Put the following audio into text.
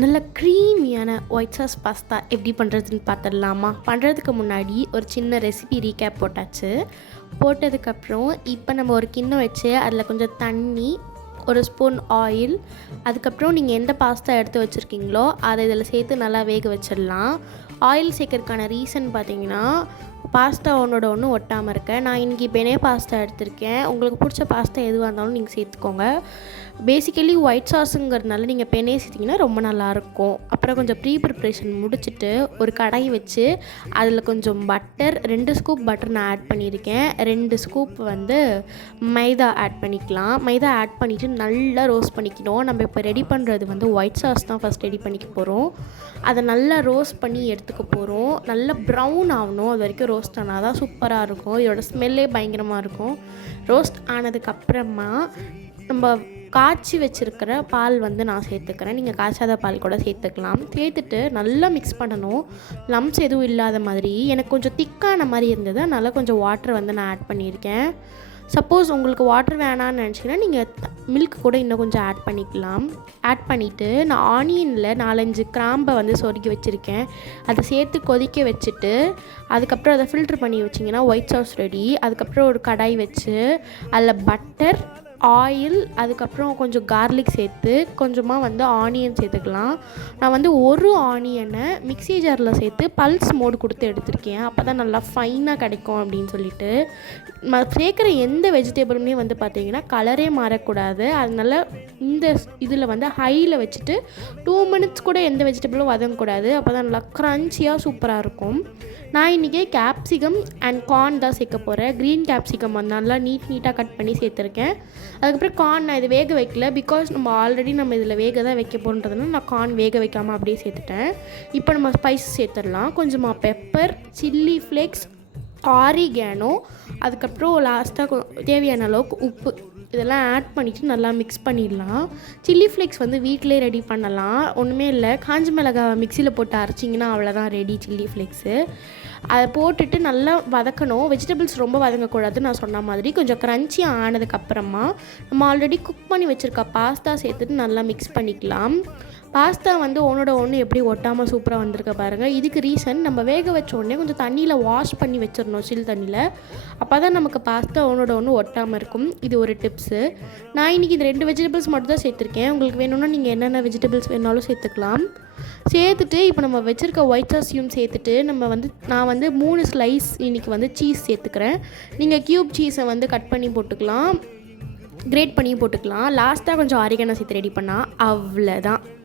நல்ல க்ரீமியான white sauce pasta எப்படி பண்ணுறதுன்னு பார்த்துடலாமா? பண்ணுறதுக்கு முன்னாடி ஒரு சின்ன ரெசிபி ரீகேப் போட்டாச்சு. போட்டதுக்கப்புறம் இப்போ நம்ம ஒரு கிண்ணம் வச்சு அதில் கொஞ்சம் தண்ணி, ஒரு ஸ்பூன் ஆயில், அதுக்கப்புறம் நீங்கள் எந்த பாஸ்தா எடுத்து வச்சுருக்கீங்களோ அதை இதில் சேர்த்து நல்லா வேக வச்சிடலாம். ஆயில் சேர்க்கறதுக்கான ரீசன் பார்த்தீங்கன்னா, பாஸ்தா ஒன்றோட ஒன்று ஒட்டாமல் இருக்க. நான் இன்றைக்கி பெனே பாஸ்தா எடுத்திருக்கேன். உங்களுக்கு பிடிச்ச பாஸ்தா எதுவாக இருந்தாலும் நீங்கள் சேர்த்துக்கோங்க. பேசிக்கலி ஒயிட் சாஸுங்கிறதுனால நீங்கள் பெனே சேர்த்திங்கன்னா ரொம்ப நல்லாயிருக்கும். அப்புறம் கொஞ்சம் ப்ரிப்ரேஷன் முடிச்சுட்டு ஒரு கடாய் வச்சு அதில் கொஞ்சம் பட்டர், 2 ஸ்கூப் பட்டர் நான் ஆட் பண்ணியிருக்கேன். 2 ஸ்கூப் மைதா ஆட் பண்ணிக்கலாம். மைதா ஆட் பண்ணிவிட்டு நல்லா ரோஸ்ட் பண்ணிக்கணும். நம்ம இப்போ ரெடி பண்ணுறது ஒயிட் சாஸ் தான் ஃபஸ்ட் ரெடி பண்ணிக்க போகிறோம். அதை நல்லா ரோஸ்ட் பண்ணி எடுத்துக்க போகிறோம். நல்லா ப்ரௌன் ஆகணும். அது வரைக்கும் ரோஸ்ட் ஆனால் தான் சூப்பராக இருக்கும். இதோட ஸ்மெல்லே பயங்கரமாக இருக்கும். ரோஸ்ட் ஆனதுக்கப்புறமா நம்ம காய்ச்சி வச்சுருக்கிற பால் நான் சேர்த்துக்கிறேன். நீங்கள் காய்ச்சாத பால் கூட சேர்த்துக்கலாம். சேர்த்துட்டு நல்லா மிக்ஸ் பண்ணணும். லம்ஸ் எதுவும் இல்லாத மாதிரி. எனக்கு கொஞ்சம் திக்கான மாதிரி இருந்தது, அதனால் கொஞ்சம் வாட்டர் நான் ஆட் பண்ணியிருக்கேன். சப்போஸ் உங்களுக்கு வாட்டர் வேணான்னு நினச்சிங்கன்னா நீங்கள் மில்க் கூட இன்னும் கொஞ்சம் ஆட் பண்ணிக்கலாம். ஆட் பண்ணிவிட்டு நான் ஆனியனில் 4-5 கிராம்பை சொருகி வச்சுருக்கேன். அதை சேர்த்து கொதிக்க வச்சுட்டு அதுக்கப்புறம் அதை ஃபில்ட்ரு பண்ணி வச்சிங்கன்னா ஒயிட் சாஸ் ரெடி. அதுக்கப்புறம் ஒரு கடாய் வச்சு அதில் பட்டர், ஆயில், அதுக்கப்புறம் கொஞ்சம் கார்லிக் சேர்த்து கொஞ்சமாக ஆனியன் சேர்த்துக்கலாம். நான் ஒரு ஆனியனை மிக்ஸி ஜாரில் சேர்த்து பல்ஸ் மோடு கொடுத்து எடுத்திருக்கேன். அப்போ தான் நல்லா ஃபைனாக கிடைக்கும் அப்படின்னு சொல்லிட்டு. சேர்க்குற எந்த வெஜிடபிளுமே பார்த்திங்கன்னா கலரே மாறக்கூடாது. அதனால் இந்த இதில் ஹையில் வச்சுட்டு 2 மினிட்ஸ் கூட எந்த வெஜிடபிளும் வதங்கக்கூடாது. அப்போ தான் நல்லா க்ரன்ச்சியாக சூப்பராக இருக்கும். நான் இன்றைக்கி கேப்சிகம் அண்ட் கார்ன் தான் சேர்க்க போகிறேன். க்ரீன் கேப்சிகம் நல்லா நீட்டாக கட் பண்ணி சேர்த்துருக்கேன். அதுக்கப்புறம் கார்ன் நான் இது வேக வைக்கல, பிகாஸ் நம்ம ஆல்ரெடி இதில் வேக தான் வைக்க போகிறதுனால நான் கார்ன் வேக வைக்காமல் அப்படியே சேர்த்துட்டேன். இப்போ நம்ம ஸ்பைஸ் சேர்த்துடலாம். கொஞ்சமாக பெப்பர், சில்லி ஃப்ளேக்ஸ், ஆரிகேனோ, அதுக்கப்புறம் லாஸ்ட்டாக தேவையான அளவுக்கு உப்பு இதெல்லாம் ஆட் பண்ணிவிட்டு நல்லா மிக்ஸ் பண்ணிடலாம். சில்லி ஃப்ளேக்ஸ் வீட்டிலே ரெடி பண்ணலாம். ஒன்றுமே இல்லை, காஞ்ச மிளகாய் மிக்சியில் போட்டு அரைச்சிங்கன்னா அவ்வளோதான் ரெடி சில்லி ஃப்ளேக்ஸு. அதை போட்டுட்டு நல்லா வதக்கணும். வெஜிடபிள்ஸ் ரொம்ப வதங்கக்கூடாது. நான் சொன்ன மாதிரி கொஞ்சம் க்ரன்ச்சியாக ஆனதுக்கப்புறமா நம்ம ஆல்ரெடி குக் பண்ணி வச்சுருக்க பாஸ்தா சேர்த்துட்டு நல்லா மிக்ஸ் பண்ணிக்கலாம். பாஸ்தா ஒன்றோட ஒன்று எப்படி ஒட்டாமல் சூப்பராக வந்திருக்க பாருங்கள். இதுக்கு ரீசன் நம்ம வேக வச்ச உடனே கொஞ்சம் தண்ணியில் வாஷ் பண்ணி வச்சிடணும், சில் தண்ணியில். அப்போ தான் நமக்கு பாஸ்தா ஒன்றோட ஒன்று ஒட்டாமல் இருக்கும். இது ஒரு டிப்ஸு. நான் இன்றைக்கி இந்த 2 வெஜிடபிள்ஸ் மட்டும் தான் சேர்த்துருக்கேன். உங்களுக்கு வேணும்னா நீங்கள் என்னென்ன வெஜிடபிள்ஸ் வேணாலும் சேர்த்துக்கலாம். சேர்த்துட்டு இப்போ நம்ம வச்சுருக்க ஒயிட் சாஸையும் சேர்த்துட்டு நான் 3 ஸ்லைஸ் இன்றைக்கி சீஸ் சேர்த்துக்கிறேன். நீங்கள் க்யூப் சீஸை கட் பண்ணி போட்டுக்கலாம், கிரேட் பண்ணி போட்டுக்கலாம். லாஸ்ட்டாக கொஞ்சம் ஆரிகேனோ சேர்த்து ரெடி பண்ணால் அவ்வளோதான்.